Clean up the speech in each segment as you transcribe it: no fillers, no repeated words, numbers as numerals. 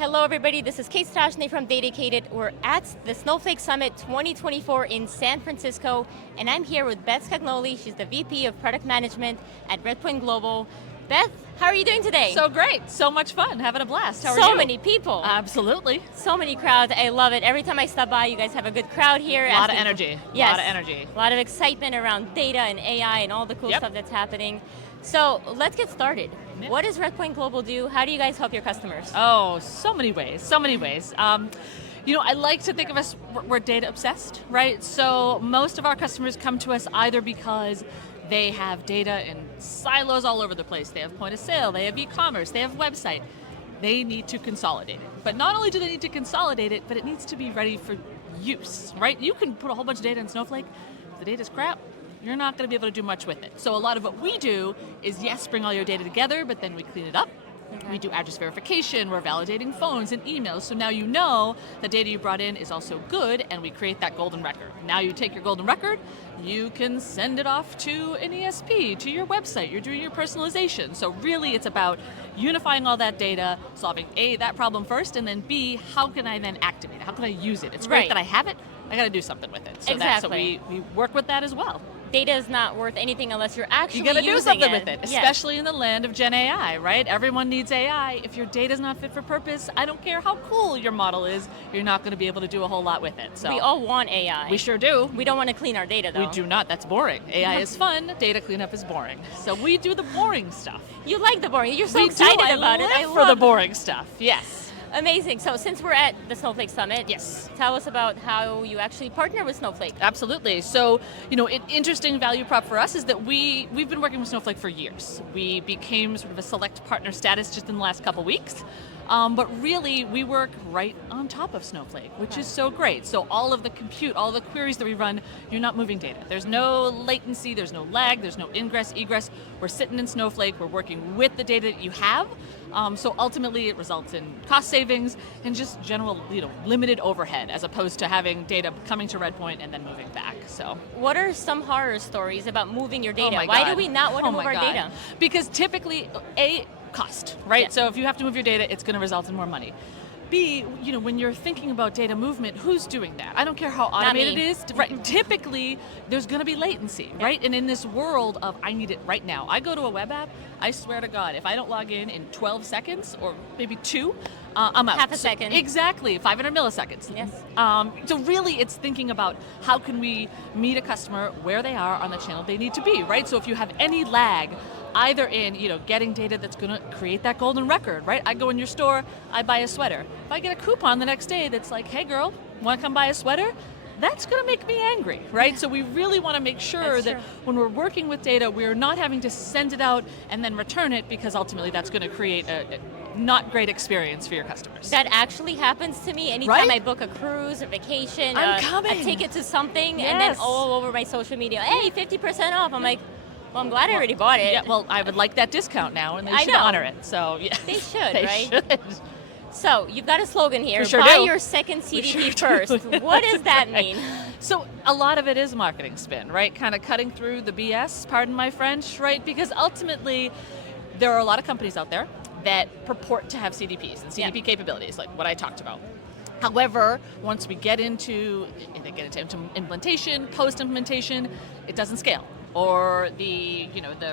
Hello everybody, this is Kate Stashny from DATAcated. We're at the Snowflake Summit 2024 in San Francisco, and I'm here with Beth Scagnoli. She's the VP of Product Management at Redpoint Global. Beth, how are you doing today? So great, so much fun, having a blast. How are you? So many people. Absolutely. So many crowds, I love it. Every time I stop by, you guys have a good crowd here. A lot of energy, Yes. a lot of energy. A lot of excitement around data and AI and all the cool stuff that's happening. So let's get started. Yeah. What does Redpoint Global do? How do you guys help your customers? Oh, so many ways, so many ways. I like to think of us, we're data obsessed, right? So most of our customers come to us either because they have data in silos all over the place. They have point of sale, they have e-commerce, they have website. They need to consolidate it. But not only do they need to consolidate it, but it needs to be ready for use, right? You can put a whole bunch of data in Snowflake. If the data's crap, you're not going to be able to do much with it. So a lot of what we do is, yes, bring all your data together, but then we clean it up. We do address verification, we're validating phones and emails, so now you know the data you brought in is also good, and we create that golden record. Now you take your golden record, you can send it off to an ESP, to your website, you're doing your personalization. So really it's about unifying all that data, solving A, that problem first, and then B, how can I then activate it? How can I use it? It's great that I have it, I got to do something with it. So that's what we work with that as well. Data is not worth anything unless you're actually using it. You got to do something with it, especially in the land of Gen AI, right? Everyone needs AI. If your data's not fit for purpose, I don't care how cool your model is, you're not going to be able to do a whole lot with it. So we all want AI. We sure do. We don't want to clean our data, though. We do not. That's boring. AI is fun. Data cleanup is boring. So we do the boring stuff. You like the boring. You're so excited about it. I love the boring stuff. Yes. Amazing. So since we're at the Snowflake Summit, tell us about how you actually partner with Snowflake. Absolutely. So, an interesting value prop for us is that we've been working with Snowflake for years. We became sort of a select partner status just in the last couple weeks. But really, we work right on top of Snowflake, which is so great. So all of the compute, all the queries that we run, you're not moving data. There's no latency, there's no lag, there's no ingress, egress. We're sitting in Snowflake, we're working with the data that you have. So ultimately, it results in cost savings and just general, limited overhead, as opposed to having data coming to Redpoint and then moving back. So, what are some horror stories about moving your data? Oh my Why God. do we not want to move our data? Because typically, cost, right? So if you have to move your data, it's going to result in more money. B, when you're thinking about data movement, who's doing that? I don't care how automated it is. Right? Typically, there's going to be latency, right? And in this world of I need it right now, I go to a web app, I swear to God, if I don't log in 12 seconds or maybe 2, I'm out. Half a second. Exactly, 500 milliseconds. Yes. So really, it's thinking about how can we meet a customer where they are on the channel they need to be, right? So if you have any lag, either in getting data that's going to create that golden record, right? I go in your store, I buy a sweater. If I get a coupon the next day that's like, hey girl, want to come buy a sweater? That's going to make me angry, right? So we really want to make sure that when we're working with data, we're not having to send it out and then return it, because ultimately that's going to create a not great experience for your customers. That actually happens to me anytime I book a cruise or vacation, a ticket to something, and then all over my social media, hey, 50% off. I'm like, well, I'm glad I already bought it. Yeah, well, I would like that discount now, and they should honor it. So yeah, they should, they right? should. So you've got a slogan here: sure buy do. your second CDP first. What does that mean? So a lot of it is marketing spin, right? Kind of cutting through the BS, pardon my French, right? Because ultimately, there are a lot of companies out there that purport to have CDPs and CDP capabilities, like what I talked about. However, once we get into implementation, post-implementation, it doesn't scale. Or the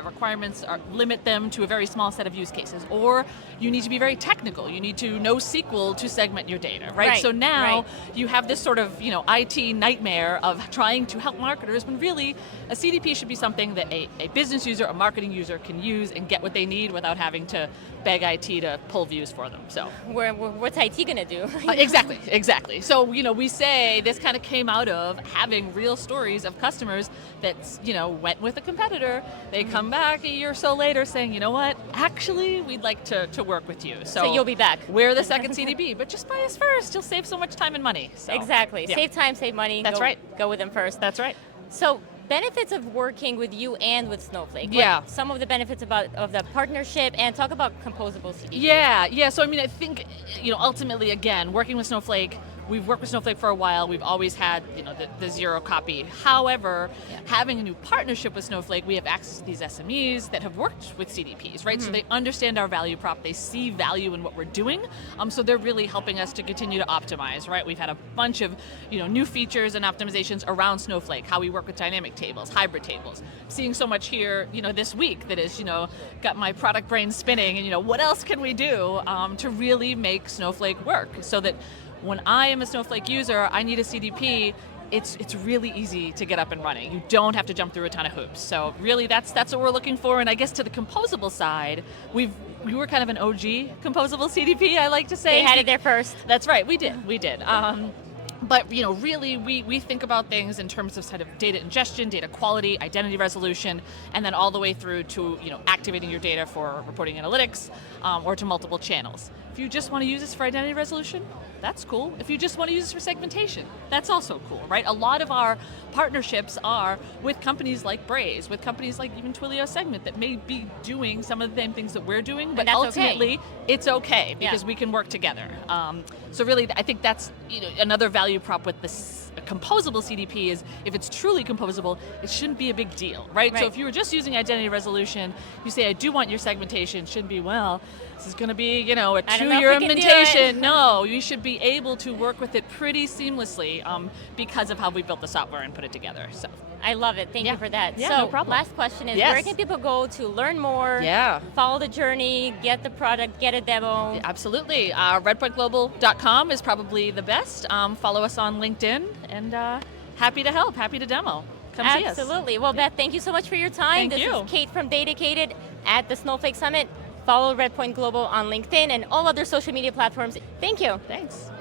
requirements limit them to a very small set of use cases. Or you need to be very technical. You need to know SQL to segment your data, right? So now you have this sort of IT nightmare of trying to help marketers, when really a CDP should be something that a business user, a marketing user can use and get what they need without having to beg IT to pull views for them. So what's IT going to do? Exactly. So we say this kind of came out of having real stories of customers that went with a competitor. They come back a year or so later saying, you know what, actually we'd like to work with you. So you'll be back. We're the second CDP, but just buy us first. You'll save so much time and money. So, exactly. Save time, save money. That's right. Go with them first. That's right. So benefits of working with you and with Snowflake. Some of the benefits of the partnership, and talk about Composable CDP. Yeah. So I think ultimately, again, working with Snowflake, we've worked with Snowflake for a while. We've always had the zero copy. However, having a new partnership with Snowflake, we have access to these SMEs that have worked with CDPs, right? So they understand our value prop. They see value in what we're doing. So they're really helping us to continue to optimize, right? We've had a bunch of new features and optimizations around Snowflake, how we work with dynamic tables, hybrid tables. Seeing so much here, this week that is, got my product brain spinning, and what else can we do to really make Snowflake work so that when I am a Snowflake user, I need a CDP, it's really easy to get up and running. You don't have to jump through a ton of hoops. So really that's what we're looking for. And I guess to the composable side, we were kind of an OG composable CDP, I like to say. They had it there first. That's right, we did. But really, we think about things in terms of sort of data ingestion, data quality, identity resolution, and then all the way through to activating your data for reporting analytics or to multiple channels. If you just want to use this for identity resolution, that's cool. If you just want to use this for segmentation, that's also cool, right? A lot of our partnerships are with companies like Braze, with companies like even Twilio Segment that may be doing some of the same things that we're doing, but ultimately it's okay because we can work together. So really, I think that's another value prop with this composable CDP is if it's truly composable, it shouldn't be a big deal, right? So if you were just using identity resolution, you say, I do want your segmentation, shouldn't be, well, this is going to be, a 2-year implementation. No, you should be able to work with it pretty seamlessly because of how we built the software and put it together. So I love it. Thank you for that. Yeah, so no problem. last question is, where can people go to learn more, follow the journey, get the product, get a demo? Yeah, absolutely. Redpointglobal.com is probably the best. Follow us on LinkedIn, and happy to help, happy to demo. Come see us. Absolutely. Well, Beth, thank you so much for your time. Thank you. This is Kate from DATAcated at the Snowflake Summit. Follow Redpoint Global on LinkedIn and all other social media platforms. Thank you. Thanks.